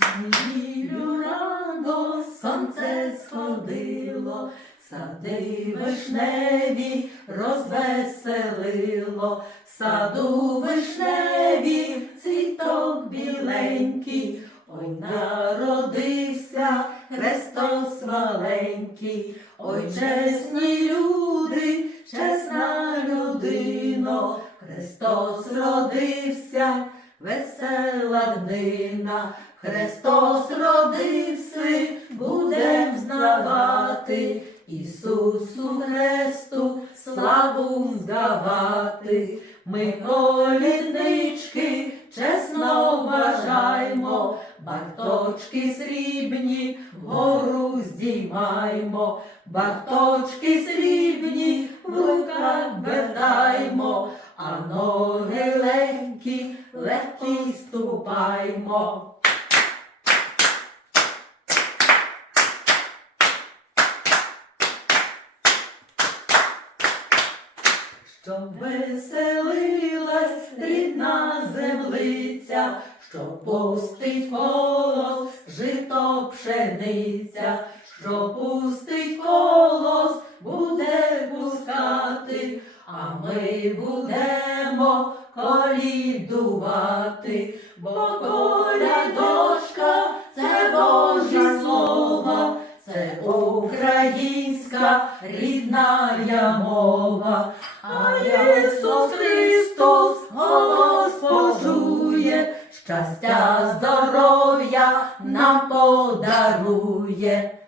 Неділю рано сонце сходило, сади вишневі розвеселило, саду вишневі цвіток біленький, ой народився Христос маленький, ой чесні люди, чесна людино, Христос родився, весела днина, Христос родився, будем знавати, Ісусу Христу славу здавати. Ми колінички чесно бажаймо, барточки срібні вгору здіймаймо, барточки срібні легкі, ступаймо. Щоб веселилась рідна землиця, що пустить колос, жито пшениця, що пустить колос, буде пускати, а ми будемо колідувати, бо колядошка це Божі слова, це українська рідна мова, а Ісус Христос голос пожує, щастя, здоров'я нам подарує.